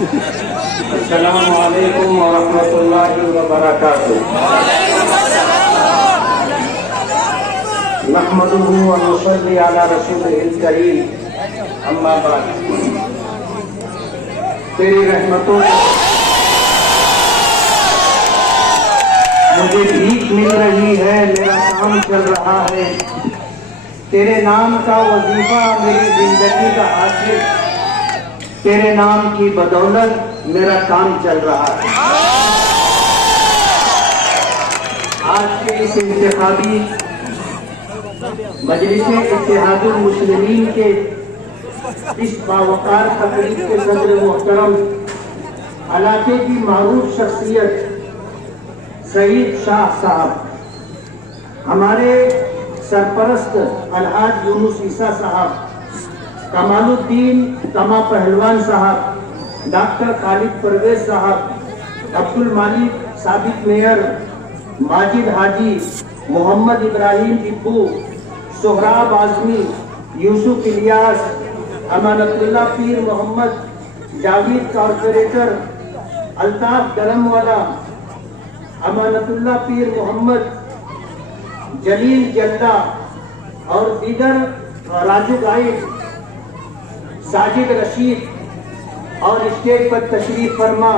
السلام علیکم ورحمۃ اللہ وبرکاتہ. نحمده ونصلي على رسوله الكريم. اما بعد. تیری رحمتوں مجھے بھیک مل رہی ہے، میرا کام چل رہا ہے. تیرے نام کا وظیفہ میری زندگی کا حاصل، تیرے نام کی بدولت میرا کام چل رہا ہے. آج کے اس انتخابی مجلس اتحاد المسلمین کے اس باوقار تقریب کے صدر محترم، علاقے کی معروف شخصیت سعید شاہ صاحب، ہمارے سرپرست الحاج یونس عیسیٰ صاحب، کمال الدین کما پہلوان صاحب، ڈاکٹر خالد پرویز صاحب، عبد المالک سابق میئر، ماجد حاجی، محمد ابراہیم ابو، سہراب اعظمی، یوسف الیاس، امانت اللہ پیر محمد، جاوید کارپوریٹر، الطاف درم والا، امانت اللہ پیر محمد، جلیل جلدہ اور دیگر، راجو گائیڈ، ساجد رشید اور اسٹیج پر تشریف فرما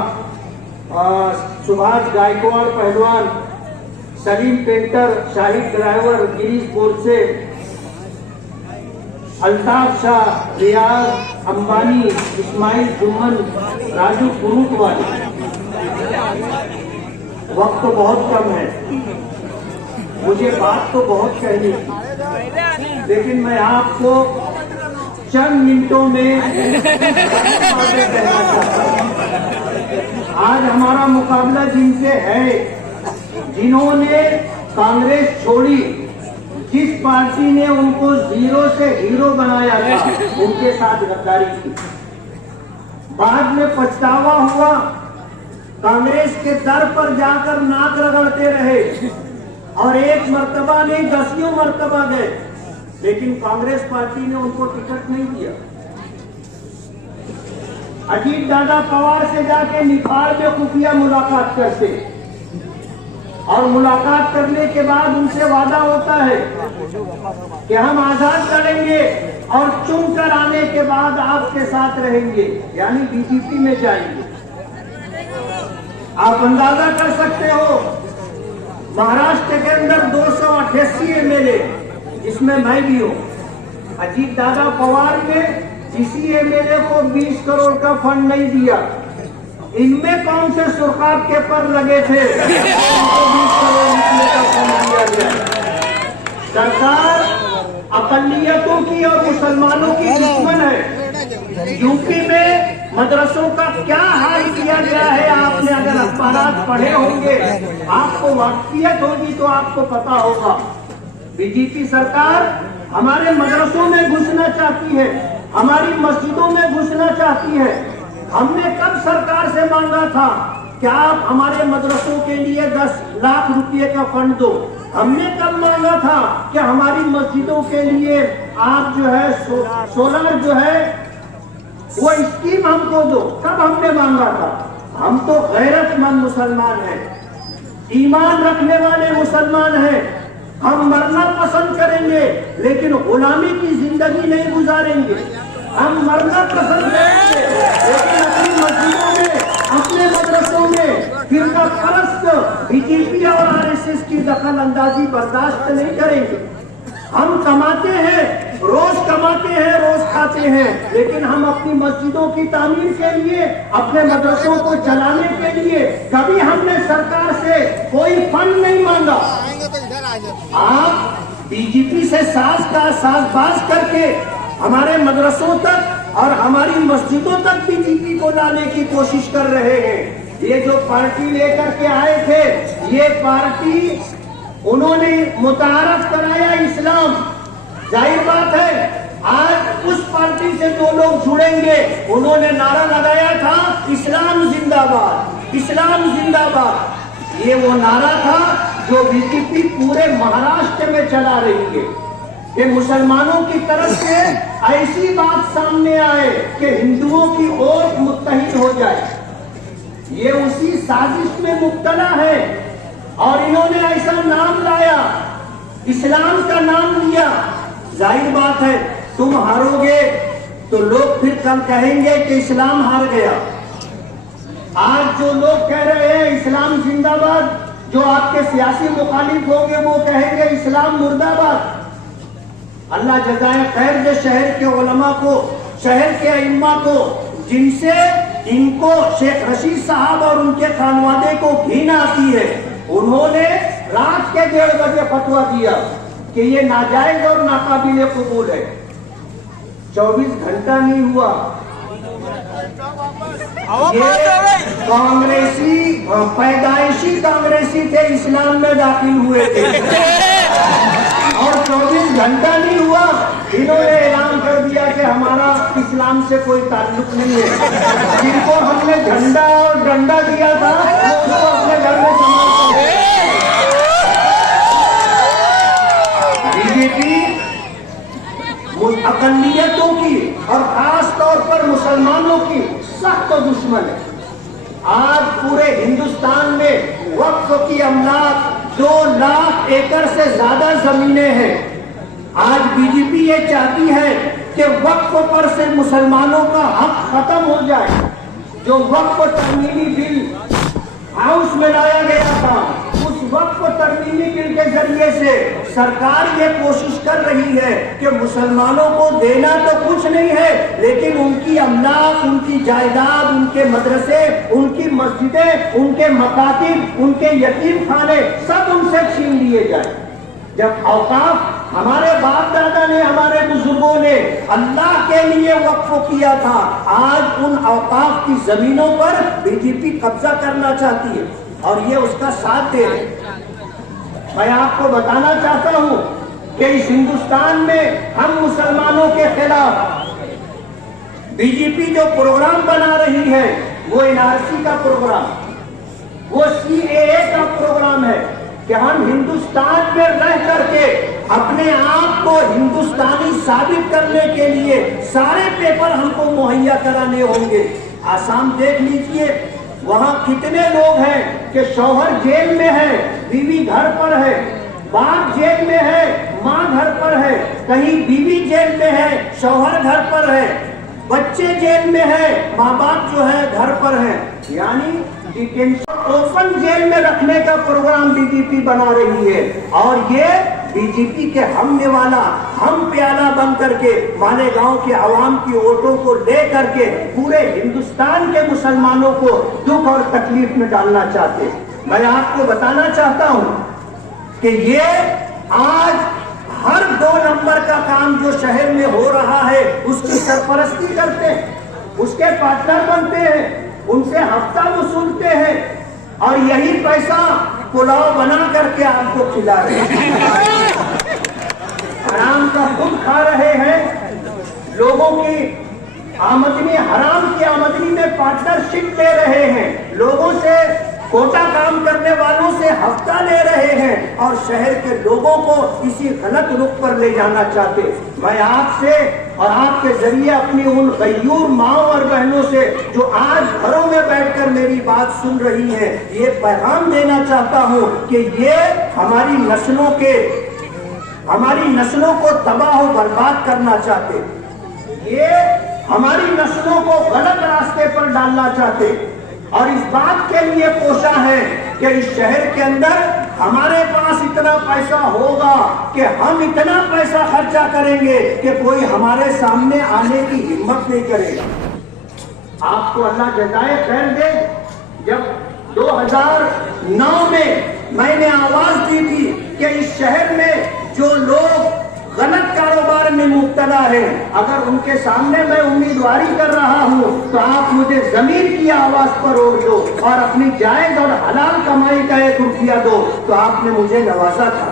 سبھاش گائیکواڑ پہلوان، سلیم پینٹر، شاہد ڈرائیور، گریش بورسے، الطاف شاہ، ریاض امبانی، اسماعیل جمن، راجو فروٹ والے. وقت تو بہت کم ہے، مجھے بات تو بہت کہنی تھی، لیکن میں آپ کو چند منٹوں میں باتیں کہنا چاہتا ہوں. آج ہمارا مقابلہ جن سے ہے جنہوں نے کانگریس چھوڑی، جس پارٹی نے ان کو زیرو سے ہیرو بنایا تھا، ان کے ساتھ غداری کی. بعد میں پچھتاوا ہوا، کانگریس کے در پر جا کر ناک رگڑتے رہے اور ایک مرتبہ نہیں 10 مرتبہ گئے، لیکن کانگریس پارٹی نے ان کو ٹکٹ نہیں دیا. اجیت دادا پوار سے جا کے نکھار میں خفیہ ملاقات کرتے اور ملاقات کرنے کے بعد ان سے وعدہ ہوتا ہے کہ ہم آزاد کریں گے اور چن کر آنے کے بعد آپ کے ساتھ رہیں گے، یعنی بی جے پی میں جائیں گے. آپ اندازہ کر سکتے ہو مہاراشٹر کے اندر 288 MLA، جس میں بھی ہوں. اجیت دادا پوار نے کسی MLA کو 20 کروڑ کا فنڈ نہیں دیا. ان میں کون سے سرخاب کے پر لگے تھے ان کو 20 کروڑ روپے کا فنڈ دیا گیا؟ سرکار اقلیتوں کی اور مسلمانوں کی دشمن ہے. یو پی میں مدرسوں کا کیا حال کیا گیا ہے، آپ نے اگر اخبارات پڑھے ہوں گے، آپ کو واقفیت ہوگی تو آپ کو پتا ہوگا. بی جے پی سرکار ہمارے مدرسوں میں گھسنا چاہتی ہے، ہماری مسجدوں میں گھسنا چاہتی ہے. ہم نے کب سرکار سے مانگا تھا کہ آپ ہمارے مدرسوں کے لیے 10 لاکھ روپے کا فنڈ دو؟ ہم نے کب مانگا تھا کہ ہماری مسجدوں کے لیے آپ جو ہے سولر جو ہے وہ اسکیم ہم کو دو؟ کب ہم نے مانگا تھا؟ ہم تو غیرت مند مسلمان ہیں، ایمان رکھنے والے مسلمان ہیں. ہم مرنا پسند کریں گے لیکن غلامی کی زندگی نہیں گزاریں گے. ہم مرنا پسند کریں گے لیکن اپنی مسجدوں میں، اپنے مدرسوں میں فرقہ پرست بی جے پی اور RSS کی دخل اندازی برداشت نہیں کریں گے. ہم کماتے ہیں، روز کماتے ہیں، روز کھاتے ہیں، لیکن ہم اپنی مسجدوں کی تعمیر کے لیے، اپنے مدرسوں کو چلانے کے لیے کبھی ہم نے سرکار سے کوئی فنڈ نہیں مانگا. آپ بی جے پی سے ساز باز کر کے ہمارے مدرسوں تک اور ہماری مسجدوں تک بی جے پی کو لانے کی کوشش کر رہے ہیں. یہ جو پارٹی لے کر کے آئے تھے، یہ پارٹی انہوں نے متعارف کرایا اسلام. ظاہر بات ہے آج اس پارٹی سے جو لوگ جڑیں گے، انہوں نے نعرہ لگایا تھا اسلام زندہ باد، اسلام زندہ باد. یہ وہ نعرہ تھا جو بی جے پی پورے مہاراشٹر میں چلا رہی ہے. کہ مسلمانوں کی طرف سے ایسی بات سامنے آئے کہ ہندوؤں کی ووٹ متحد ہو جائے. یہ اسی سازش میں مبتلا ہے اور انہوں نے ایسا نام لایا, اسلام کا نام لیا. ظاہر بات ہے تم ہارو گے تو لوگ پھر کل کہیں گے کہ اسلام ہار گیا. آج جو لوگ کہہ رہے ہیں اسلام زندہ باد, جو آپ کے سیاسی مخالف ہوں گے وہ کہیں گے اسلام مردہ باد. اللہ جزائے خیر دے شہر کے علماء کو, شہر کے ائمہ کو, جن سے ان کو شیخ رشید صاحب اور ان کے خانوادے کو گھن آتی ہے, انہوں نے رات کے 1:30 بجے فتویٰ دیا کہ یہ ناجائز اور ناقابل قبول ہے. 24 گھنٹہ نہیں ہوا, یہ کانگریسی پیدائشی کانگریسی تھے, اسلام میں داخل ہوئے تھے اور 24 گھنٹہ نہیں ہوا انہوں نے اعلان کر دیا کہ ہمارا اسلام سے کوئی تعلق نہیں ہے. جن کو ہم نے جھنڈا اور ڈنڈا دیا تھا وہ اس کو اپنے گھر میں سنبھال کر. بی جے پی اقلیتوں کی اور خاص طور پر مسلمانوں کی سخت دشمن ہے. آج پورے ہندوستان میں وقف کی املاک 2 لاکھ ایکڑ سے زیادہ زمینیں ہیں. آج بی جے پی یہ چاہتی ہے کہ وقف پر سے مسلمانوں کا حق ختم ہو جائے. جو وقف ترمیمی بل ہاؤس میں لایا گیا تھا, اس وقف ترمیمی بل کے ذریعے سے سرکار یہ کوشش کر رہی ہے کہ مسلمانوں کو دینا تو کچھ نہیں ہے, لیکن ان کی املاک, ان کی جائیداد, ان کے مدرسے, ان کی مسجدیں, ان کے مکاتب, ان کے یتیم خانے سب ان سے چھین لیے جائیں. جب اوقاف ہمارے باپ دادا نے, ہمارے بزرگوں نے اللہ کے لیے وقف کیا تھا, آج ان اوقاف کی زمینوں پر بی جے پی قبضہ کرنا چاہتی ہے اور یہ اس کا ساتھ دے رہے. میں آپ کو بتانا چاہتا ہوں کہ اس ہندوستان میں ہم مسلمانوں کے خلاف بی جے پی جو پروگرام بنا رہی ہے وہ NRC کا پروگرام, وہ CAA کا پروگرام ہے کہ ہم ہندوستان میں رہ کر کے اپنے آپ کو ہندوستانی ثابت کرنے کے لیے سارے پیپر ہم کو مہیا کرانے ہوں گے. آسام دیکھ لیجئے, وہاں کتنے لوگ ہیں کہ شوہر جیل میں ہے, بیوی گھر پر ہے, باپ جیل میں ہے, ماں گھر پر ہے, کہیں بیوی جیل میں ہے, شوہر گھر پر ہے, بچے جیل میں ہے, ماں باپ جو ہے گھر پر ہے. یعنی اوپن جیل میں رکھنے کا پروگرام بی جے پی بنا رہی ہے اور یہ بی جے پی کے ہم نوالا, ہم پیالہ بن کر کے مالیگاؤں کے عوام کی ووٹوں کو لے کر کے پورے ہندوستان کے مسلمانوں کو دکھ اور تکلیف میں ڈالنا چاہتے. میں آپ کو بتانا چاہتا ہوں کہ یہ آج ہر 2 نمبر کا کام جو شہر میں ہو رہا ہے اس کی سرپرستی کرتے ہیں, اس کے پارٹنر بنتے ہیں, ان سے ہفتہ وصولتے ہیں اور یہی پیسہ پلاؤ بنا کر کے آپ کو کھلا رہے ہیں. حرام کا خود کھا رہے ہیں, لوگوں کی آمدنی, حرام کی آمدنی میں پارٹنرشپ لے رہے ہیں, لوگوں سے کوٹا کام کرنے والوں سے ہفتہ لے رہے ہیں اور شہر کے لوگوں کو اسی غلط رخ پر لے جانا چاہتے. میں آپ سے اور آپ کے ذریعے اپنی ان غیور ماؤں اور بہنوں سے جو آج گھروں میں بیٹھ کر میری بات سن رہی ہیں یہ پیغام دینا چاہتا ہوں کہ یہ ہماری نسلوں کو تباہ و برباد کرنا چاہتے, یہ ہماری نسلوں کو غلط راستے پر ڈالنا چاہتے اور اس بات کے لیے کوشاں ہے کہ اس شہر کے اندر ہمارے پاس اتنا پیسہ ہوگا کہ ہم اتنا پیسہ خرچہ کریں گے کہ کوئی ہمارے سامنے آنے کی ہمت نہیں کرے گا. آپ کو اللہ جزائے خیر دے. جب 2009 میں نے آواز دی تھی کہ اس شہر میں جو لوگ غلط کاروبار میں مبتلا ہے اگر ان کے سامنے میں امیدواری کر رہا ہوں تو آپ مجھے زمین کی آواز پر روک دو اور اپنی جائز اور حلال کمائی کا 1 روپیہ دو, تو آپ نے مجھے نوازا تھا.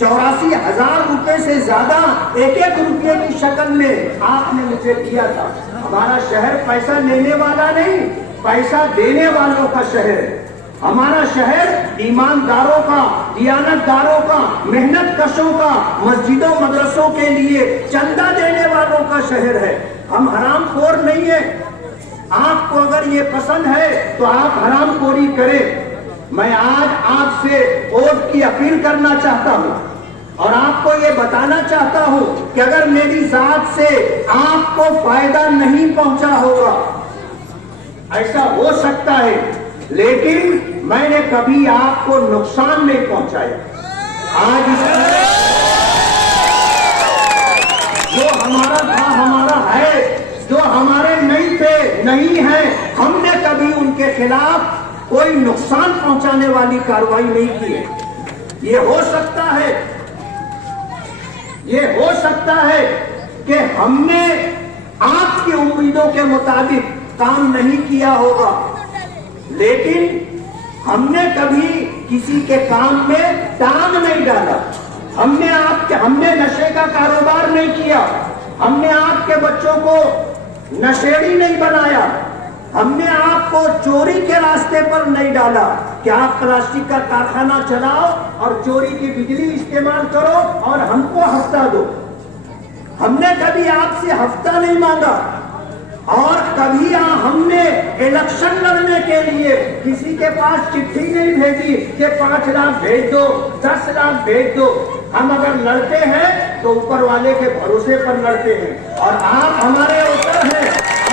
84,000 روپے سے زیادہ 1 روپیے کی شکل میں آپ نے مجھے دیا تھا. ہمارا شہر پیسہ لینے والا نہیں, پیسہ دینے والوں کا شہر ہے. ہمارا شہر ایمانداروں کا، دیانتداروں کا، محنت کشوں کا، مسجدوں مدرسوں کے لیے چندہ دینے والوں کا شہر ہے۔ ہم حرام خور نہیں ہیں۔ آپ کو اگر یہ پسند ہے تو آپ حرام خوری کریں۔ میں آج آپ سے ووٹ کی اپیل کرنا چاہتا ہوں اور آپ کو یہ بتانا چاہتا ہوں کہ اگر میری ذات سے آپ کو فائدہ نہیں پہنچا ہوگا، ایسا ہو سکتا ہے، لیکن میں نے کبھی آپ کو نقصان نہیں پہنچایا۔ آج جو ہمارا تھا ہمارا ہے، جو ہمارے نہیں تھے نہیں ہیں، ہم نے کبھی ان کے خلاف کوئی نقصان پہنچانے والی کارروائی نہیں کی ہے۔ یہ ہو سکتا ہے کہ ہم نے آپ کی امیدوں کے مطابق کام نہیں کیا ہوگا، لیکن ہم نے کبھی کسی کے کام میں ٹانگ نہیں ڈالا۔ ہم نے نشے کا کاروبار نہیں کیا، ہم نے آپ کے بچوں کو نشیڑی نہیں بنایا، ہم نے آپ کو چوری کے راستے پر نہیں ڈالا کہ آپ پلاسٹک کا کارخانہ چلاؤ اور چوری کی بجلی استعمال کرو اور ہم کو ہفتہ دو۔ ہم نے کبھی آپ سے ہفتہ نہیں مانگا، اور کبھی ہم نے الیکشن لڑنے کے لیے کسی کے پاس چٹھی نہیں بھیجی کہ 5 لاکھ بھیج دو، 10 لاکھ بھیج دو۔ ہم اگر لڑتے ہیں تو اوپر والے کے بھروسے پر لڑتے ہیں، اور آپ ہمارے اوپر ہیں۔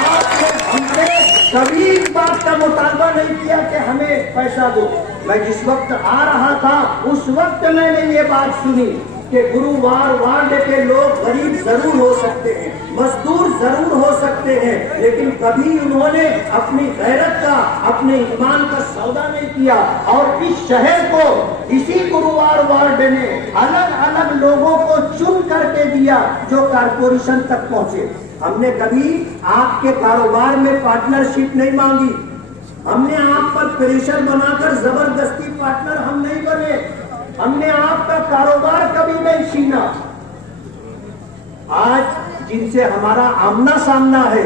آپ نے ہم سے کبھی اس بات کا مطالبہ نہیں کیا کہ ہمیں پیسہ دو۔ میں جس وقت آ رہا تھا اس وقت میں نے یہ بات سنی کہ گرووار وارڈ کے لوگ غریب ضرور ہو سکتے ہیں، مزدور ضرور ہو سکتے ہیں، لیکن کبھی انہوں نے اپنی غیرت کا، اپنے ایمان کا سودا نہیں کیا۔ اور اس شہر کو اسی گرووار وارڈ نے الگ الگ لوگوں کو چن کر کے دیا جو کارپوریشن تک پہنچے۔ ہم نے کبھی آپ کے کاروبار میں پارٹنرشپ نہیں مانگی، ہم نے آپ پر پریشر بنا کر زبردستی پارٹنر ہم نہیں بنے، ہم نے آپ کا کاروبار کبھی نہیں چھینا۔ آج جن سے ہمارا آمنا سامنا ہے،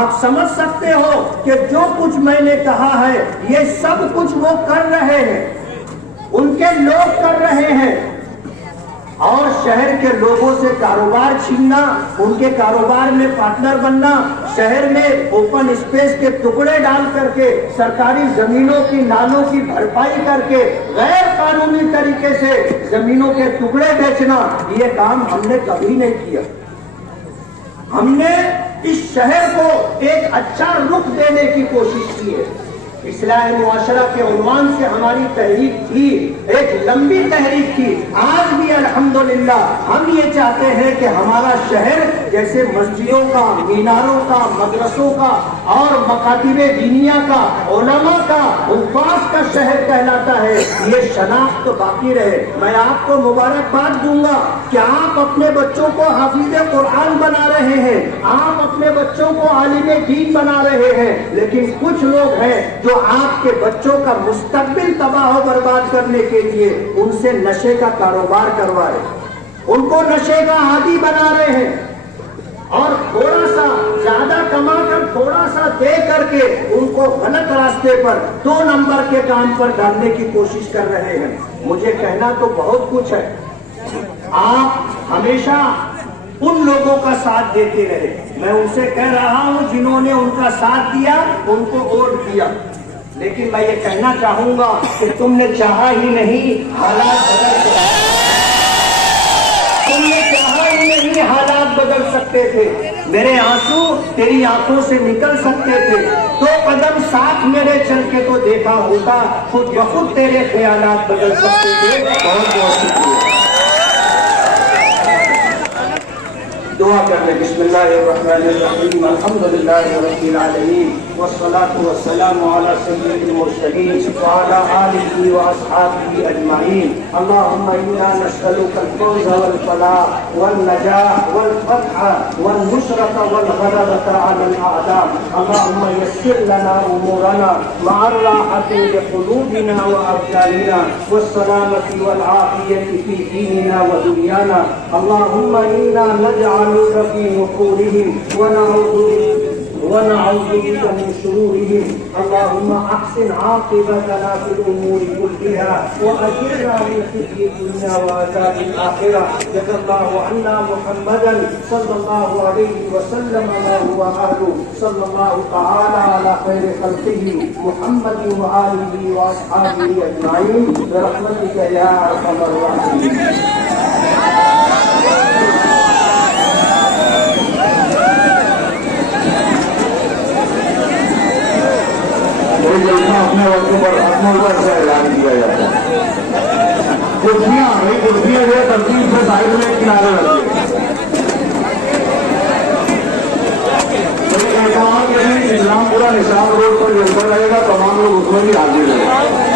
آپ سمجھ سکتے ہو کہ جو کچھ میں نے کہا ہے یہ سب کچھ وہ کر رہے ہیں، ان کے لوگ کر رہے ہیں۔ اور شہر کے لوگوں سے کاروبار چھیننا، ان کے کاروبار میں پارٹنر بننا، شہر میں اوپن اسپیس کے ٹکڑے ڈال کر کے سرکاری زمینوں کی نالوں کی بھرپائی کر کے غیر قانونی طریقے سے زمینوں کے ٹکڑے بیچنا، یہ کام ہم نے کبھی نہیں کیا۔ ہم نے اس شہر کو ایک اچھا رخ دینے کی کوشش کی ہے۔ اصلاح معاشرہ کے عنوان سے ہماری تحریک تھی، ایک لمبی تحریک تھی۔ آج بھی الحمدللہ ہم یہ چاہتے ہیں کہ ہمارا شہر جیسے مسجدوں کا، میناروں کا، مدرسوں کا اور مکاتب دینیا کا، علماء کا، حفاظ کا شہر کہلاتا ہے، یہ شناخت تو باقی رہے۔ میں آپ کو مبارکباد دوں گا کہ آپ اپنے بچوں کو حافظ قرآن بنا رہے ہیں، آپ اپنے بچوں کو عالم دین بنا رہے ہیں، لیکن کچھ لوگ ہیں جو آپ کے بچوں کا مستقبل تباہ و برباد کرنے کے لیے ان سے نشے کا کاروبار کروائے، ان کو نشے کا عادی بنا رہے ہیں، اور تھوڑا سا زیادہ کما کر تھوڑا سا دے کر کے ان کو غلط راستے پر 2 نمبر کے کام پر ڈالنے کی کوشش کر رہے ہیں۔ مجھے کہنا تو بہت کچھ ہے، آپ ہمیشہ ان لوگوں کا ساتھ دیتے رہے۔ میں ان سے کہہ رہا ہوں جنہوں نے ان کا ساتھ دیا ان کو ووٹ دیا، لیکن میں یہ کہنا چاہوں گا کہ تم نے چاہا ہی نہیں حالات بدل سکتے، تم نے چاہا ہی نہیں حالات بدل سکتے تھے۔ میرے آنسو تیری آنکھوں سے نکل سکتے تھے، 2 قدم ساتھ میرے چل کے تو دیکھا ہوتا، خود بخود تیرے خیالات بدل سکتے تھے۔ بہت بہت شکریہ۔ دعا کر لیں۔ بسم اللہ الرحمن الرحیم، الحمدللہ رب العالمین، والصلاة والسلام علی سید المرسلین وعلی آلہ واصحابہ اجمعین۔ اللہم انا نسألک الفوز والفلاح والنجاح والفتح والنصرۃ والغلبۃ علی الاعداء۔ اللہم یسر لنا امورنا مع الراحۃ لقلوبنا وابداننا والسلامۃ والعافیۃ فی دیننا ودنیانا۔ اللہم انا نجعل في نحورهم ونعوذ بك من شرورهم اللهم احسن عاقبتنا في الامور كلها واجرنا من خزي الدنيا وعذاب الاخره جزا الله عنا محمدا صلى الله عليه وسلم ما هو اهله صلى الله تعالى على خير خلقه محمد وآله واصحابه اجمعين برحمتك يا ارحم الراحمين. اپنے وقت پر اپنے اوپر سے اعلان کیا جاتا ہے. کرسیاں جو ہے ترتیب سے سائڈ میں کنارے رکھتے ہیں. اسلام پورا نشان روڈ پر جلتا رہے گا, تمام لوگ اس میں بھی حاضر رہے گا.